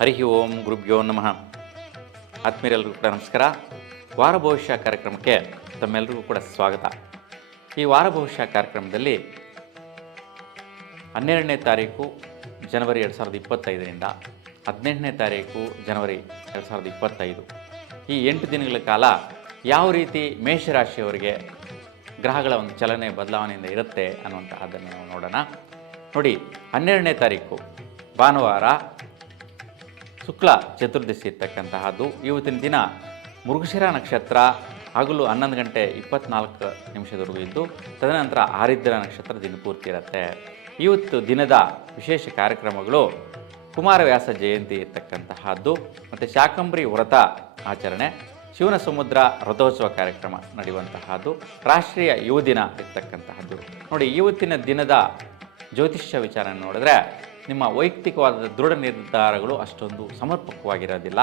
ಹರಿ ಓಂ ಗುರುಭ್ಯೋ ನಮಃ. ಆತ್ಮೀಯರೆಲ್ಲರಿಗೂ ಕೂಡ ನಮಸ್ಕಾರ. ವಾರ ಭವಿಷ್ಯ ಕಾರ್ಯಕ್ರಮಕ್ಕೆ ತಮ್ಮೆಲ್ಲರಿಗೂ ಕೂಡ ಸ್ವಾಗತ. ಈ ವಾರ ಭವಿಷ್ಯ ಕಾರ್ಯಕ್ರಮದಲ್ಲಿ 12ನೇ ತಾರೀಕು ಜನವರಿ 2025ರಿಂದ 18ನೇ ತಾರೀಕು ಜನವರಿ 2025 ಈ 8 ದಿನಗಳ ಕಾಲ ಯಾವ ರೀತಿ ಮೇಷರಾಶಿಯವರಿಗೆ ಗ್ರಹಗಳ ಒಂದು ಚಲನೆ ಬದಲಾವಣೆಯಿಂದ ಇರುತ್ತೆ ಅನ್ನುವಂತಹದ್ದನ್ನು ನಾವು ನೋಡೋಣ. ನೋಡಿ, 12ನೇ ತಾರೀಕು ಭಾನುವಾರ ಶುಕ್ಲ ಚತುರ್ದಶಿ ಇರ್ತಕ್ಕಂತಹದ್ದು. ಇವತ್ತಿನ ದಿನ ಮೃಗಶಿರ ನಕ್ಷತ್ರ ಹಗಲು 11 ಗಂಟೆ 24 ನಿಮಿಷದವರೆಗೂ ಇದ್ದು, ತದನಂತರ ಆರಿದ್ರ ನಕ್ಷತ್ರ ದಿನಪೂರ್ತಿ ಇರುತ್ತೆ. ಇವತ್ತು ದಿನದ ವಿಶೇಷ ಕಾರ್ಯಕ್ರಮಗಳು ಕುಮಾರವ್ಯಾಸ ಜಯಂತಿ ಇರ್ತಕ್ಕಂತಹದ್ದು, ಮತ್ತು ಶಾಕಂಬರಿ ವ್ರತ ಆಚರಣೆ, ಶಿವನ ಸಮುದ್ರ ರಥೋತ್ಸವ ಕಾರ್ಯಕ್ರಮ ನಡೆಯುವಂತಹದ್ದು, ರಾಷ್ಟ್ರೀಯ ಯುವ ದಿನ ಇರ್ತಕ್ಕಂತಹದ್ದು. ನೋಡಿ, ಇವತ್ತಿನ ದಿನದ ಜ್ಯೋತಿಷ್ಯ ವಿಚಾರ ನೋಡಿದ್ರೆ ನಿಮ್ಮ ವೈಯಕ್ತಿಕವಾದ ದೃಢ ನಿರ್ಧಾರಗಳು ಅಷ್ಟೊಂದು ಸಮರ್ಪಕವಾಗಿರೋದಿಲ್ಲ.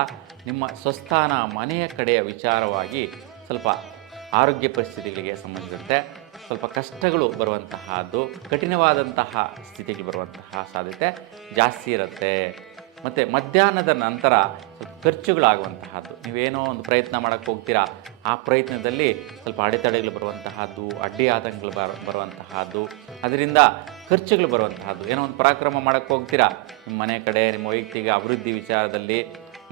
ನಿಮ್ಮ ಸ್ವಸ್ಥಾನ ಮನೆಯ ಕಡೆಯ ವಿಚಾರವಾಗಿ ಸ್ವಲ್ಪ ಆರೋಗ್ಯ ಪರಿಸ್ಥಿತಿಗಳಿಗೆ ಸಂಬಂಧಿಸಿದಂತೆ ಸ್ವಲ್ಪ ಕಷ್ಟಗಳು ಬರುವಂತಹದ್ದು, ಕಠಿಣವಾದಂತಹ ಸ್ಥಿತಿಗಳು ಬರುವಂತಹ ಸಾಧ್ಯತೆ ಜಾಸ್ತಿ ಇರುತ್ತೆ. ಮತ್ತು ಮಧ್ಯಾಹ್ನದ ನಂತರ ಸ್ವಲ್ಪ ಖರ್ಚುಗಳಾಗುವಂತಹದ್ದು. ನೀವೇನೋ ಒಂದು ಪ್ರಯತ್ನ ಮಾಡೋಕ್ಕೆ ಹೋಗ್ತೀರಾ, ಆ ಪ್ರಯತ್ನದಲ್ಲಿ ಸ್ವಲ್ಪ ಅಡೆತಡೆಗಳು ಬರುವಂತಹದ್ದು, ಅಡ್ಡಿ ಆತಂಕಗಳು ಬರುವಂತಹದ್ದು, ಅದರಿಂದ ಖರ್ಚುಗಳು ಬರುವಂತಹದ್ದು. ಏನೋ ಒಂದು ಪರಾಕ್ರಮ ಮಾಡೋಕ್ಕೆ ಹೋಗ್ತೀರಾ, ನಿಮ್ಮ ಮನೆ ಕಡೆ ನಿಮ್ಮ ವೈಯಕ್ತಿಕ ಅಭಿವೃದ್ಧಿ ವಿಚಾರದಲ್ಲಿ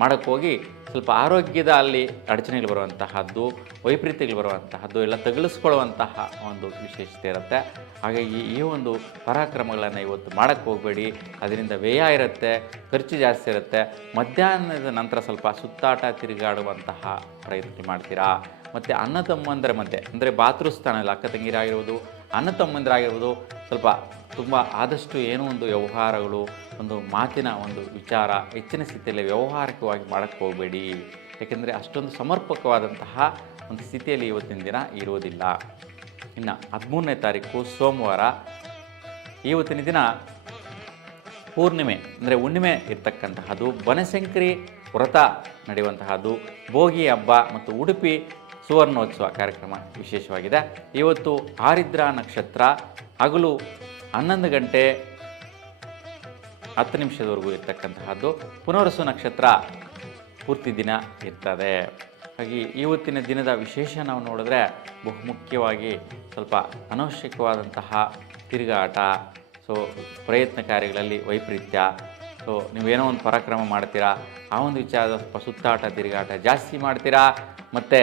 ಮಾಡೋಕ್ಕೆ ಹೋಗಿ ಸ್ವಲ್ಪ ಆರೋಗ್ಯದ ಅಲ್ಲಿ ಅಡಚಣೆಗಳು ಬರುವಂತಹದ್ದು, ವೈಪರೀತ್ಯಗಳು ಬರುವಂತಹದ್ದು ಎಲ್ಲ ತಗುಲಿಸ್ಕೊಳ್ಳುವಂತಹ ಒಂದು ವಿಶೇಷತೆ ಇರುತ್ತೆ. ಹಾಗಾಗಿ ಈ ಒಂದು ಪರಾಕ್ರಮಗಳನ್ನು ಇವತ್ತು ಮಾಡೋಕ್ಕೆ ಹೋಗಬೇಡಿ. ಅದರಿಂದ ವ್ಯಯ ಇರುತ್ತೆ, ಖರ್ಚು ಜಾಸ್ತಿ ಇರುತ್ತೆ. ಮಧ್ಯಾಹ್ನದ ನಂತರ ಸ್ವಲ್ಪ ಸುತ್ತಾಟ ತಿರುಗಾಡುವಂತಹ ಪ್ರಯತ್ನ ಮಾಡ್ತೀರಾ. ಮತ್ತು ಅಣ್ಣ ತಮ್ಮಂದರ ಮಧ್ಯೆ, ಅಂದರೆ ಬಾತೃಸ್ಥಾನದಲ್ಲಿ ಅಕ್ಕ ತಂಗಿರಾಗಿರ್ಬೋದು, ಅಣ್ಣ ತಮ್ಮಂದಿರಾಗಿರ್ಬೋದು, ಸ್ವಲ್ಪ ತುಂಬ ಆದಷ್ಟು ಏನೋ ಒಂದು ವ್ಯವಹಾರಗಳು, ಒಂದು ಮಾತಿನ ಒಂದು ವಿಚಾರ ಹೆಚ್ಚಿನ ಸ್ಥಿತಿಯಲ್ಲಿ ವ್ಯವಹಾರಿಕವಾಗಿ ಮಾಡೋಕ್ಕೆ ಹೋಗಬೇಡಿ. ಏಕೆಂದರೆ ಅಷ್ಟೊಂದು ಸಮರ್ಪಕವಾದಂತಹ ಒಂದು ಸ್ಥಿತಿಯಲ್ಲಿ ಇವತ್ತಿನ ದಿನ ಇರುವುದಿಲ್ಲ. ಇನ್ನು 13ನೇ ತಾರೀಕು ಸೋಮವಾರ, ಇವತ್ತಿನ ದಿನ ಪೂರ್ಣಿಮೆ ಅಂದರೆ ಹುಣ್ಣಿಮೆ ಇರ್ತಕ್ಕಂತಹದ್ದು, ಬನಶಂಕರಿ ವ್ರತ ನಡೆಯುವಂತಹದ್ದು, ಭೋಗಿ ಹಬ್ಬ ಮತ್ತು ಉಡುಪಿ ಸುವರ್ಣೋತ್ಸವ ಕಾರ್ಯಕ್ರಮ ವಿಶೇಷವಾಗಿದೆ. ಇವತ್ತು ಆರಿದ್ರ ನಕ್ಷತ್ರ ಹಗಲು 11 ಗಂಟೆ 10 ನಿಮಿಷದವರೆಗೂ ಇರ್ತಕ್ಕಂತಹದ್ದು, ಪುನರ್ವಸು ನಕ್ಷತ್ರ ಪೂರ್ತಿ ದಿನ ಇರ್ತದೆ. ಹಾಗೆ ಇವತ್ತಿನ ದಿನದ ವಿಶೇಷ ನಾವು ನೋಡಿದ್ರೆ ಬಹುಮುಖ್ಯವಾಗಿ ಸ್ವಲ್ಪ ಅನವಶ್ಯಕವಾದಂತಹ ತಿರುಗಾಟ, ಪ್ರಯತ್ನ ಕಾರ್ಯಗಳಲ್ಲಿ ವೈಪರೀತ್ಯ, ನೀವೇನೋ ಒಂದು ಪರಾಕ್ರಮ ಮಾಡ್ತೀರಾ, ಆ ಒಂದು ವಿಚಾರದ ಸ್ವಲ್ಪ ಸುತ್ತಾಟ ತಿರುಗಾಟ ಜಾಸ್ತಿ ಮಾಡ್ತೀರಾ. ಮತ್ತು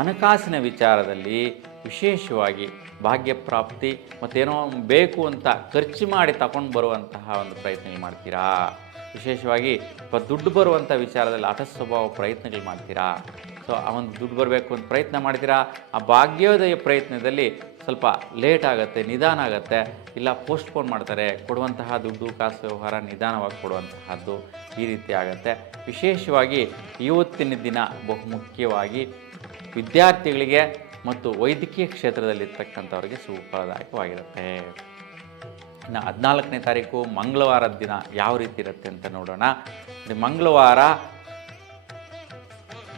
ಹಣಕಾಸಿನ ವಿಚಾರದಲ್ಲಿ ವಿಶೇಷವಾಗಿ ಭಾಗ್ಯಪ್ರಾಪ್ತಿ ಮತ್ತೇನೋ ಬೇಕು ಅಂತ ಖರ್ಚು ಮಾಡಿ ತಗೊಂಡು ಬರುವಂತಹ ಒಂದು ಪ್ರಯತ್ನಗಳು ಮಾಡ್ತೀರಾ. ವಿಶೇಷವಾಗಿ ದುಡ್ಡು ಬರುವಂಥ ವಿಚಾರದಲ್ಲಿ ಹಠ ಸ್ವಭಾವ ಪ್ರಯತ್ನಗಳು ಮಾಡ್ತೀರಾ. ಆ ಒಂದು ದುಡ್ಡು ಬರಬೇಕು ಅಂತ ಪ್ರಯತ್ನ ಮಾಡ್ತೀರಾ. ಆ ಭಾಗ್ಯೋದಯ ಪ್ರಯತ್ನದಲ್ಲಿ ಸ್ವಲ್ಪ ಲೇಟ್ ಆಗುತ್ತೆ, ನಿಧಾನ ಆಗುತ್ತೆ, ಇಲ್ಲ ಪೋಸ್ಟ್ಪೋನ್ ಮಾಡ್ತಾರೆ. ಕೊಡುವಂತಹ ದುಡ್ಡು ಕಾಸು ವ್ಯವಹಾರ ನಿಧಾನವಾಗಿ ಕೊಡುವಂತಹದ್ದು ಈ ರೀತಿ ಆಗುತ್ತೆ. ವಿಶೇಷವಾಗಿ ಇವತ್ತಿನ ದಿನ ಬಹುಮುಖ್ಯವಾಗಿ ವಿದ್ಯಾರ್ಥಿಗಳಿಗೆ ಮತ್ತು ವೈದ್ಯಕೀಯ ಕ್ಷೇತ್ರದಲ್ಲಿರ್ತಕ್ಕಂಥವ್ರಿಗೆ ಸುಫಲದಾಯಕವಾಗಿರುತ್ತೆ. ಇನ್ನು 14ನೇ ತಾರೀಕು ಮಂಗಳವಾರದ ದಿನ ಯಾವ ರೀತಿ ಇರುತ್ತೆ ಅಂತ ನೋಡೋಣ. ಮಂಗಳವಾರ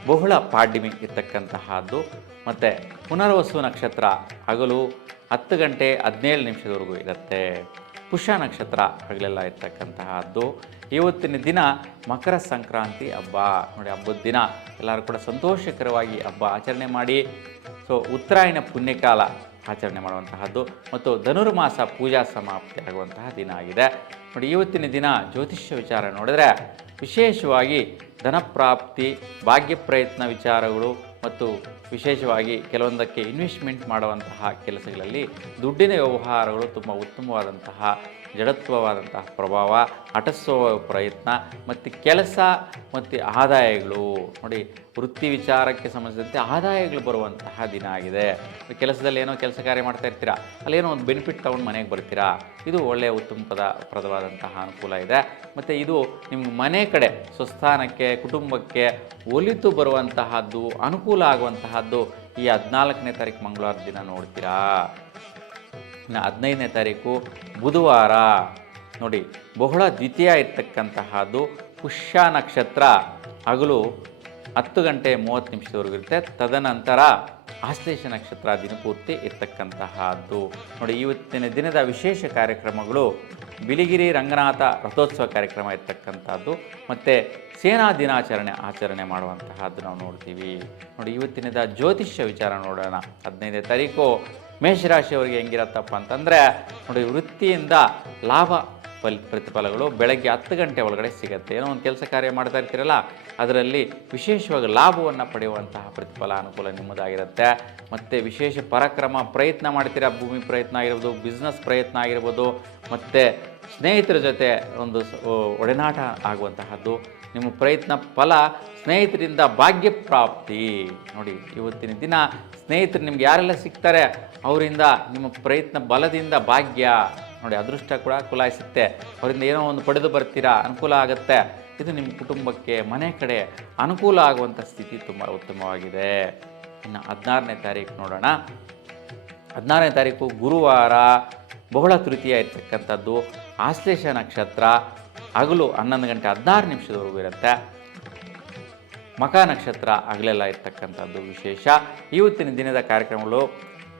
ಬಹುಳ ಪಾಡ್ಯಮಿ ಇರ್ತಕ್ಕಂತಹದ್ದು, ಮತ್ತು ಪುನರ್ವಸು ನಕ್ಷತ್ರ ಹಗಲು 10 ಗಂಟೆ 17 ನಿಮಿಷದವರೆಗೂ ಇರುತ್ತೆ. ಪುಷ್ಯ ನಕ್ಷತ್ರ ಹಗಲೆಲ್ಲ ಇರ್ತಕ್ಕಂತಹದ್ದು. ಇವತ್ತಿನ ದಿನ ಮಕರ ಸಂಕ್ರಾಂತಿ ಹಬ್ಬ. ನೋಡಿ, ಹಬ್ಬದ ದಿನ ಎಲ್ಲರೂ ಕೂಡ ಸಂತೋಷಕರವಾಗಿ ಹಬ್ಬ ಆಚರಣೆ ಮಾಡಿ ಉತ್ತರಾಯಣ ಪುಣ್ಯಕಾಲ ಆಚರಣೆ ಮಾಡುವಂತಹದ್ದು ಮತ್ತು ಧನುರ್ಮಾಸ ಪೂಜಾ ಸಮಾಪ್ತಿ ಆಗುವಂತಹ ದಿನ ಆಗಿದೆ. ನೋಡಿ, ಇವತ್ತಿನ ದಿನ ಜ್ಯೋತಿಷ್ಯ ವಿಚಾರ ನೋಡಿದ್ರೆ ವಿಶೇಷವಾಗಿ ಧನಪ್ರಾಪ್ತಿ, ಭಾಗ್ಯ ಪ್ರಯತ್ನ ವಿಚಾರಗಳು ಮತ್ತು ವಿಶೇಷವಾಗಿ ಕೆಲವೊಂದಕ್ಕೆ ಇನ್ವೆಸ್ಟ್ಮೆಂಟ್ ಮಾಡುವಂತಹ ಕೆಲಸಗಳಲ್ಲಿ ದುಡ್ಡಿನ ವ್ಯವಹಾರಗಳು ತುಂಬ ಉತ್ತಮವಾದಂತಹ ಜಡತ್ವವಾದಂತಹ ಪ್ರಭಾವ, ಹಠಸ್ವ ಪ್ರಯತ್ನ ಮತ್ತು ಕೆಲಸ ಮತ್ತು ಆದಾಯಗಳು. ನೋಡಿ, ವೃತ್ತಿ ವಿಚಾರಕ್ಕೆ ಸಂಬಂಧಿಸಿದಂತೆ ಆದಾಯಗಳು ಬರುವಂತಹ ದಿನ ಆಗಿದೆ. ಕೆಲಸದಲ್ಲಿ ಏನೋ ಕೆಲಸ ಕಾರ್ಯ ಮಾಡ್ತಾ ಇರ್ತೀರಾ, ಅಲ್ಲೇನೋ ಒಂದು ಬೆನಿಫಿಟ್ ತೊಗೊಂಡು ಮನೆಗೆ ಬರ್ತೀರಾ. ಇದು ಒಳ್ಳೆಯ ಪ್ರದವಾದಂತಹ ಅನುಕೂಲ ಇದೆ. ಮತ್ತು ಇದು ನಿಮ್ಗೆ ಮನೆ ಕಡೆ ಸ್ವಸ್ಥಾನಕ್ಕೆ, ಕುಟುಂಬಕ್ಕೆ ಒಲಿತು ಬರುವಂತಹದ್ದು, ಅನುಕೂಲ ಆಗುವಂತಹದ್ದು ಈ 14ನೇ ತಾರೀಕು ಮಂಗಳವಾರ ದಿನ ನೋಡ್ತೀರಾ. ಇನ್ನು 15ನೇ ತಾರೀಕು ಬುಧವಾರ, ನೋಡಿ, ಬಹುಳ ದ್ವಿತೀಯ ಇರ್ತಕ್ಕಂತಹದ್ದು, ಪುಷ್ಯ ನಕ್ಷತ್ರ ಹಗಲು 10 ಗಂಟೆ 30 ನಿಮಿಷದವರೆಗೂ ಇರುತ್ತೆ. ತದನಂತರ ಆಶ್ಲೇಷ ನಕ್ಷತ್ರ ದಿನಪೂರ್ತಿ ಇರ್ತಕ್ಕಂತಹದ್ದು. ನೋಡಿ, ಇವತ್ತಿನ ದಿನದ ವಿಶೇಷ ಕಾರ್ಯಕ್ರಮಗಳು ಬಿಳಿಗಿರಿ ರಂಗನಾಥ ರಥೋತ್ಸವ ಕಾರ್ಯಕ್ರಮ ಇರ್ತಕ್ಕಂಥದ್ದು ಮತ್ತು ಸೇನಾ ದಿನಾಚರಣೆ ಆಚರಣೆ ಮಾಡುವಂತಹದ್ದು ನಾವು ನೋಡ್ತೀವಿ. ನೋಡಿ, ಇವತ್ತಿನದ ಜ್ಯೋತಿಷ್ಯ ವಿಚಾರ ನೋಡೋಣ. 15ನೇ ತಾರೀಕು ಮೇಷರಾಶಿಯವರಿಗೆ ಹೆಂಗಿರತ್ತಪ್ಪ ಅಂತಂದರೆ, ನೋಡಿ, ವೃತ್ತಿಯಿಂದ ಲಾಭ ಪ್ರತಿಫಲಗಳು ಬೆಳಗ್ಗೆ 10 ಗಂಟೆ ಒಳಗಡೆ ಸಿಗುತ್ತೆ. ಏನೋ ಒಂದು ಕೆಲಸ ಕಾರ್ಯ ಮಾಡ್ತಾ ಇರ್ತೀರಲ್ಲ, ಅದರಲ್ಲಿ ವಿಶೇಷವಾಗಿ ಲಾಭವನ್ನು ಪಡೆಯುವಂತಹ ಪ್ರತಿಫಲ ಅನುಕೂಲ ನಿಮ್ಮದಾಗಿರುತ್ತೆ. ಮತ್ತು ವಿಶೇಷ ಪರಾಕ್ರಮ ಪ್ರಯತ್ನ ಮಾಡ್ತೀರಾ, ಭೂಮಿ ಪ್ರಯತ್ನ ಆಗಿರ್ಬೋದು, ಬಿಸ್ನೆಸ್ ಪ್ರಯತ್ನ ಆಗಿರ್ಬೋದು, ಮತ್ತು ಸ್ನೇಹಿತರ ಜೊತೆ ಒಂದು ಒಡನಾಟ ಆಗುವಂತಹದ್ದು. ನಿಮ್ಮ ಪ್ರಯತ್ನ ಫಲ ಸ್ನೇಹಿತರಿಂದ ಭಾಗ್ಯ ಪ್ರಾಪ್ತಿ. ನೋಡಿ, ಇವತ್ತಿನ ದಿನ ಸ್ನೇಹಿತರು ನಿಮ್ಗೆ ಯಾರೆಲ್ಲ ಸಿಗ್ತಾರೆ ಅವರಿಂದ ನಿಮ್ಮ ಪ್ರಯತ್ನ ಬಲದಿಂದ ಭಾಗ್ಯ, ನೋಡಿ, ಅದೃಷ್ಟ ಕೂಡ ಕುಲಾಯಿಸುತ್ತೆ. ಅವರಿಂದ ಏನೋ ಒಂದು ಪಡೆದು ಬರ್ತೀರಾ, ಅನುಕೂಲ ಆಗುತ್ತೆ. ಇದು ನಿಮ್ಮ ಕುಟುಂಬಕ್ಕೆ, ಮನೆ ಕಡೆ ಅನುಕೂಲ ಆಗುವಂಥ ಸ್ಥಿತಿ ತುಂಬ ಉತ್ತಮವಾಗಿದೆ. ಇನ್ನು 16ನೇ ತಾರೀಕು ನೋಡೋಣ. 16ನೇ ತಾರೀಕು ಗುರುವಾರ, ಬಹುಳ ತೃತೀಯ ಇರ್ತಕ್ಕಂಥದ್ದು. ಆಶ್ಲೇಷ ನಕ್ಷತ್ರ ಹಗಲು 11 ಗಂಟೆ 16 ನಿಮಿಷದವರೆಗೂ ಇರುತ್ತೆ. ಮಖ ನಕ್ಷತ್ರ ಹಗಲೆಲ್ಲ ಇರ್ತಕ್ಕಂಥದ್ದು ವಿಶೇಷ. ಇವತ್ತಿನ ದಿನದ ಕಾರ್ಯಕ್ರಮಗಳು: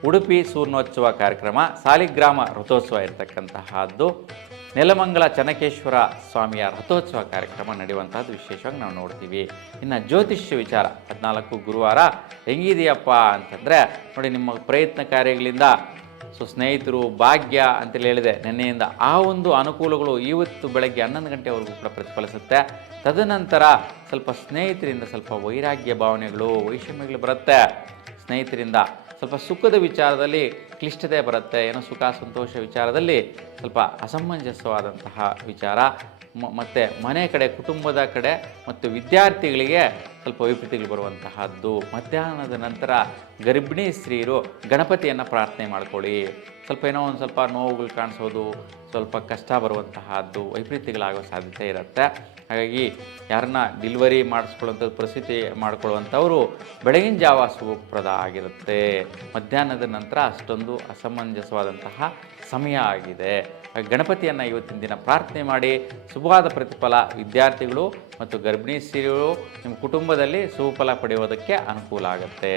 ಉಡುಪಿ ಸೂರ್ಣೋತ್ಸವ ಕಾರ್ಯಕ್ರಮ, ಸಾಲಿಗ್ರಾಮ ರಥೋತ್ಸವ ಇರತಕ್ಕಂತಹದ್ದು, ನೆಲಮಂಗಲ ಚನ್ನಕೇಶ್ವರ ಸ್ವಾಮಿಯ ರಥೋತ್ಸವ ಕಾರ್ಯಕ್ರಮ ನಡೆಯುವಂಥದ್ದು ವಿಶೇಷವಾಗಿ ನಾವು ನೋಡ್ತೀವಿ. ಇನ್ನು ಜ್ಯೋತಿಷ್ಯ ವಿಚಾರ 14 ಗುರುವಾರ ಹೆಂಗಿದೆಯಪ್ಪ ಅಂತಂದರೆ, ನೋಡಿ, ನಿಮ್ಮ ಪ್ರಯತ್ನ ಕಾರ್ಯಗಳಿಂದ ಸ್ನೇಹಿತರು ಭಾಗ್ಯ ಅಂತೇಳಿ ಹೇಳಿದೆ ನಿನ್ನೆಯಿಂದ, ಆ ಒಂದು ಅನುಕೂಲಗಳು ಇವತ್ತು ಬೆಳಗ್ಗೆ 11 ಗಂಟೆವರೆಗೂ ಕೂಡ ಪ್ರತಿಫಲಿಸುತ್ತೆ. ತದನಂತರ ಸ್ವಲ್ಪ ಸ್ನೇಹಿತರಿಂದ ಸ್ವಲ್ಪ ವೈರಾಗ್ಯ ಭಾವನೆಗಳು, ವೈಷಮ್ಯಗಳು ಬರುತ್ತೆ. ಸ್ನೇಹಿತರಿಂದ ಸ್ವಲ್ಪ ಸುಖದ ವಿಚಾರದಲ್ಲಿ ಕ್ಲಿಷ್ಟತೆ ಬರುತ್ತೆ. ಏನೋ ಸುಖ ಸಂತೋಷ ವಿಚಾರದಲ್ಲಿ ಸ್ವಲ್ಪ ಅಸಮಂಜಸವಾದಂತಹ ವಿಚಾರ. ಮತ್ತು ಮನೆ ಕಡೆ, ಕುಟುಂಬದ ಕಡೆ ಮತ್ತು ವಿದ್ಯಾರ್ಥಿಗಳಿಗೆ ಸ್ವಲ್ಪ ವೈಪರೀತ್ಯಗಳು ಬರುವಂತಹದ್ದು. ಮಧ್ಯಾಹ್ನದ ನಂತರ ಗರ್ಭಿಣಿ ಸ್ತ್ರೀಯರು ಗಣಪತಿಯನ್ನು ಪ್ರಾರ್ಥನೆ ಮಾಡ್ಕೊಳ್ಳಿ. ಸ್ವಲ್ಪ ಏನೋ ಒಂದು ಸ್ವಲ್ಪ ನೋವುಗಳು ಕಾಣಿಸೋದು, ಸ್ವಲ್ಪ ಕಷ್ಟ ಬರುವಂತಹದ್ದು, ವೈಪರೀತ್ಯಗಳಾಗೋ ಸಾಧ್ಯತೆ ಇರುತ್ತೆ. ಹಾಗಾಗಿ ಯಾರನ್ನ ಡಿಲಿವರಿ ಮಾಡಿಸ್ಕೊಳ್ಳುವಂಥ ಪರಿಸ್ಥಿತಿ ಮಾಡಿಕೊಳ್ಳುವಂಥವರು ಬೆಳಗಿನ ಜಾವ ಶುಭಪ್ರದ ಆಗಿರುತ್ತೆ. ಮಧ್ಯಾಹ್ನದ ನಂತರ ಅಷ್ಟೊಂದು ಅಸಮಂಜಸವಾದಂತಹ ಸಮಯ ಆಗಿದೆ. ಗಣಪತಿಯನ್ನು ಇವತ್ತಿನ ದಿನ ಪ್ರಾರ್ಥನೆ ಮಾಡಿ ಶುಭವಾದ ಪ್ರತಿಫಲ ವಿದ್ಯಾರ್ಥಿಗಳು ಮತ್ತು ಗರ್ಭಿಣಿ ಸ್ತ್ರೀಗಳು ನಿಮ್ಮ ಕುಟುಂಬದಲ್ಲಿ ಸುಫಲ ಪಡೆಯೋದಕ್ಕೆ ಅನುಕೂಲ ಆಗುತ್ತೆ.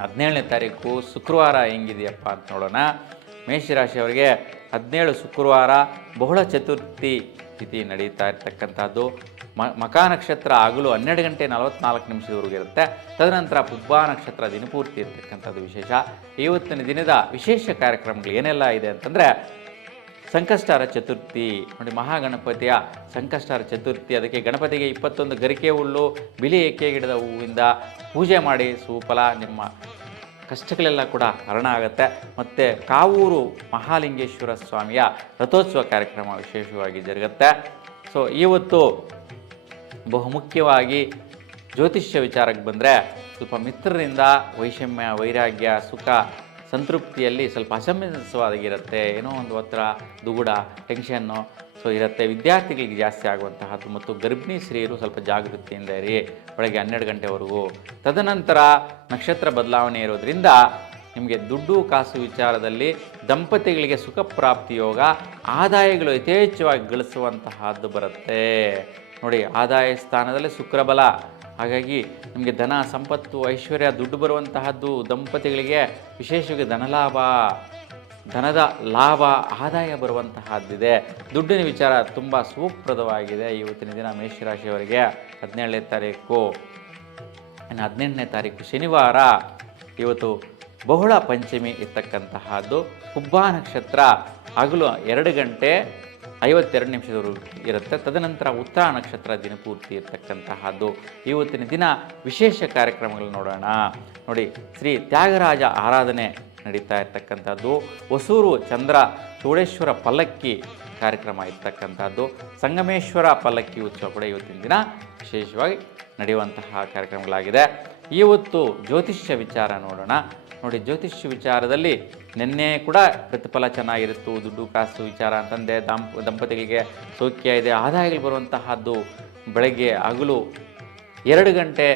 17ನೇ ತಾರೀಕು ಶುಕ್ರವಾರ ಹೆಂಗಿದೆಯಪ್ಪ ಅಂತ ನೋಡೋಣ. ಮೇಷರಾಶಿಯವರಿಗೆ 17 ಶುಕ್ರವಾರ ಬಹುಳ ಚತುರ್ಥಿ ತಿಥಿ ನಡೀತಾ ಇರ್ತಕ್ಕಂಥದ್ದು. ಮಖ ನಕ್ಷತ್ರ ಹಗಲು 12 ಗಂಟೆ 44 ನಿಮಿಷದವರೆಗೂ ಇರುತ್ತೆ. ತದನಂತರ ಪುಬ್ಬ ನಕ್ಷತ್ರ ದಿನಪೂರ್ತಿ ಇರ್ತಕ್ಕಂಥದ್ದು ವಿಶೇಷ. ಇವತ್ತಿನ ದಿನದ ವಿಶೇಷ ಕಾರ್ಯಕ್ರಮಗಳು ಏನೆಲ್ಲ ಇದೆ ಅಂತಂದರೆ, ಸಂಕಷ್ಟಹರ ಚತುರ್ಥಿ. ನೋಡಿ, ಮಹಾಗಣಪತಿಯ ಸಂಕಷ್ಟಹರ ಚತುರ್ಥಿ. ಅದಕ್ಕೆ ಗಣಪತಿಗೆ 21 ಗರಿಕೆ ಹುಲ್ಲು, ಬಿಳಿ ಏಕೆ ಗಿಡದ ಹೂವಿಂದ ಪೂಜೆ ಮಾಡಿ ಸುಫಲ, ನಿಮ್ಮ ಕಷ್ಟಗಳೆಲ್ಲ ಕೂಡ ಹರಣ ಆಗುತ್ತೆ. ಮತ್ತು ಕಾವೂರು ಮಹಾಲಿಂಗೇಶ್ವರ ಸ್ವಾಮಿಯ ರಥೋತ್ಸವ ಕಾರ್ಯಕ್ರಮ ವಿಶೇಷವಾಗಿ ಜರುಗುತ್ತೆ. ಸೊ ಇವತ್ತು ಬಹುಮುಖ್ಯವಾಗಿ ಜ್ಯೋತಿಷ್ಯ ವಿಚಾರಕ್ಕೆ ಬಂದರೆ, ಸ್ವಲ್ಪ ಮಿತ್ರರಿಂದ ವೈಷಮ್ಯ, ವೈರಾಗ್ಯ, ಸುಖ ಸಂತೃಪ್ತಿಯಲ್ಲಿ ಸ್ವಲ್ಪ ಅಸಮಂಜಸವಾಗಿರುತ್ತೆ. ಏನೋ ಒಂದು ಒತ್ತಡ, ದುಗುಡ, ಟೆನ್ಷನ್ನು ಇರುತ್ತೆ. ವಿದ್ಯಾರ್ಥಿಗಳಿಗೆ ಜಾಸ್ತಿ ಆಗುವಂತಹದ್ದು. ಮತ್ತು ಗರ್ಭಿಣಿ ಸ್ತ್ರೀಯರು ಸ್ವಲ್ಪ ಜಾಗೃತಿಯಿಂದ ಇರಿ ಬೆಳಗ್ಗೆ 12 ಗಂಟೆವರೆಗೂ. ತದನಂತರ ನಕ್ಷತ್ರ ಬದಲಾವಣೆ ಇರೋದ್ರಿಂದ ನಿಮಗೆ ದುಡ್ಡು ಕಾಸು ವಿಚಾರದಲ್ಲಿ ದಂಪತಿಗಳಿಗೆ ಸುಖ ಪ್ರಾಪ್ತಿ ಯೋಗ, ಆದಾಯಗಳು ಯಥೇಚ್ಛವಾಗಿ ಗಳಿಸುವಂತಹದ್ದು ಬರುತ್ತೆ. ನೋಡಿ, ಆದಾಯ ಸ್ಥಾನದಲ್ಲಿ ಶುಕ್ರಬಲ. ಹಾಗಾಗಿ ನಿಮಗೆ ಧನ ಸಂಪತ್ತು ಐಶ್ವರ್ಯ ದುಡ್ಡು ಬರುವಂತಹದ್ದು. ದಂಪತಿಗಳಿಗೆ ವಿಶೇಷವಾಗಿ ಧನದ ಲಾಭ ಆದಾಯ ಬರುವಂತಹದ್ದಿದೆ. ದುಡ್ಡಿನ ವಿಚಾರ ತುಂಬ ಸುಪ್ರದವಾಗಿದೆ ಇವತ್ತಿನ ದಿನ ಮೇಷರಾಶಿಯವರಿಗೆ. 17ನೇ ತಾರೀಕು. ಇನ್ನು 18ನೇ ತಾರೀಕು ಶನಿವಾರ. ಇವತ್ತು ಬಹುಳ ಪಂಚಮಿ ಇರ್ತಕ್ಕಂತಹದ್ದು. ಪುಬ್ಬ ನಕ್ಷತ್ರ ಹಗಲು 2 ಗಂಟೆ 52 ನಿಮಿಷದವರೆಗೂ ಇರುತ್ತೆ. ತದನಂತರ ಉತ್ತರ ನಕ್ಷತ್ರ ದಿನಪೂರ್ತಿ ಇರ್ತಕ್ಕಂತಹದ್ದು. ಇವತ್ತಿನ ದಿನ ವಿಶೇಷ ಕಾರ್ಯಕ್ರಮಗಳು ನೋಡೋಣ. ನೋಡಿ, ಶ್ರೀ ತ್ಯಾಗರಾಜ ಆರಾಧನೆ ನಡೀತಾ ಇರ್ತಕ್ಕಂಥದ್ದು. ಹೊಸೂರು ಚಂದ್ರ ಚೂಡೇಶ್ವರ ಪಲ್ಲಕ್ಕಿ ಕಾರ್ಯಕ್ರಮ ಇರ್ತಕ್ಕಂಥದ್ದು. ಸಂಗಮೇಶ್ವರ ಪಲ್ಲಕ್ಕಿ ಉತ್ಸವ ಕೂಡ ಇವತ್ತಿನ ದಿನ ವಿಶೇಷವಾಗಿ ನಡೆಯುವಂತಹ ಕಾರ್ಯಕ್ರಮಗಳಾಗಿದೆ. ಇವತ್ತು ಜ್ಯೋತಿಷ್ಯ ವಿಚಾರ ನೋಡೋಣ. ನೋಡಿ, ಜ್ಯೋತಿಷ್ಯ ವಿಚಾರದಲ್ಲಿ ನಿನ್ನೆ ಕೂಡ ಪ್ರತಿಫಲ ಚೆನ್ನಾಗಿರುತ್ತು. ದುಡ್ಡು ಕಾಸು ವಿಚಾರ ಅಂತಂದೆ, ದಂಪತಿಗಳಿಗೆ ಸೌಖ್ಯ ಇದೆ, ಆದಾಯಗಳು ಬರುವಂತಹದ್ದು. ಬೆಳಗ್ಗೆ ಹಗಲು 2 ಗಂಟೆ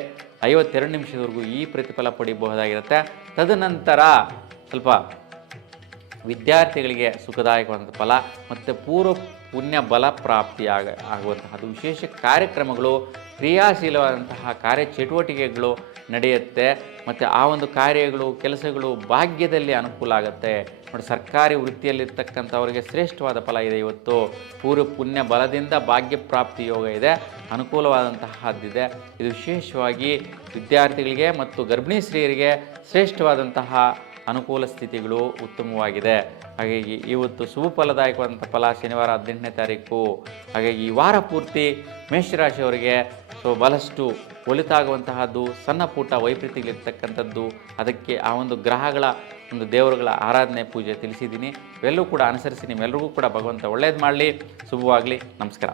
52 ನಿಮಿಷದವರೆಗೂ ಈ ಪ್ರತಿಫಲ ಪಡೆಯಬಹುದಾಗಿರುತ್ತೆ. ತದನಂತರ ಸ್ವಲ್ಪ ವಿದ್ಯಾರ್ಥಿಗಳಿಗೆ ಸುಖದಾಯಕವಾದ ಫಲ ಮತ್ತು ಪೂರ್ವ ಪುಣ್ಯ ಬಲ ಪ್ರಾಪ್ತಿ ಆಗುವಂತಹದ್ದು. ವಿಶೇಷ ಕಾರ್ಯಕ್ರಮಗಳು ಕ್ರಿಯಾಶೀಲವಾದಂತಹ ಕಾರ್ಯಚಟುವಟಿಕೆಗಳು ನಡೆಯುತ್ತೆ ಮತ್ತು ಆ ಒಂದು ಕಾರ್ಯಗಳು ಕೆಲಸಗಳು ಭಾಗ್ಯದಲ್ಲಿ ಅನುಕೂಲ ಆಗುತ್ತೆ. ನೋಡಿ, ಸರ್ಕಾರಿ ವೃತ್ತಿಯಲ್ಲಿರ್ತಕ್ಕಂಥವ್ರಿಗೆ ಶ್ರೇಷ್ಠವಾದ ಫಲ ಇದೆ. ಇವತ್ತು ಪೂರ್ವ ಪುಣ್ಯ ಬಲದಿಂದ ಭಾಗ್ಯ ಪ್ರಾಪ್ತಿ ಯೋಗ ಇದೆ, ಅನುಕೂಲವಾದಂತಹದ್ದಿದೆ. ಇದು ವಿಶೇಷವಾಗಿ ವಿದ್ಯಾರ್ಥಿಗಳಿಗೆ ಮತ್ತು ಗರ್ಭಿಣಿ ಸ್ತ್ರೀಯರಿಗೆ ಶ್ರೇಷ್ಠವಾದಂತಹ ಅನುಕೂಲ ಸ್ಥಿತಿಗಳು ಉತ್ತಮವಾಗಿದೆ. ಹಾಗಾಗಿ ಇವತ್ತು ಶುಭ ಫಲದಾಯಕವಾದಂಥ ಫಲ ಶನಿವಾರ 18ನೇ ತಾರೀಕು. ಹಾಗಾಗಿ ಈ ವಾರ ಪೂರ್ತಿ ಮೇಷರಾಶಿಯವರಿಗೆ ಬಹಳಷ್ಟು ಒಳಿತಾಗುವಂತಹದ್ದು, ಸಣ್ಣ ಪುಟ್ಟ ವೈಪರೀತ್ಯಗಳಿರ್ತಕ್ಕಂಥದ್ದು, ಅದಕ್ಕೆ ಆ ಒಂದು ಗ್ರಹಗಳ ಒಂದು ದೇವರುಗಳ ಆರಾಧನೆ ಪೂಜೆ ತಿಳಿಸಿದ್ದೀನಿ. ಇವೆಲ್ಲವೂ ಕೂಡ ಅನುಸರಿಸಿ ನಿಮ್ಮೆಲ್ಲರಿಗೂ ಕೂಡ ಭಗವಂತ ಒಳ್ಳೇದು ಮಾಡಲಿ, ಶುಭವಾಗಲಿ. ನಮಸ್ಕಾರ.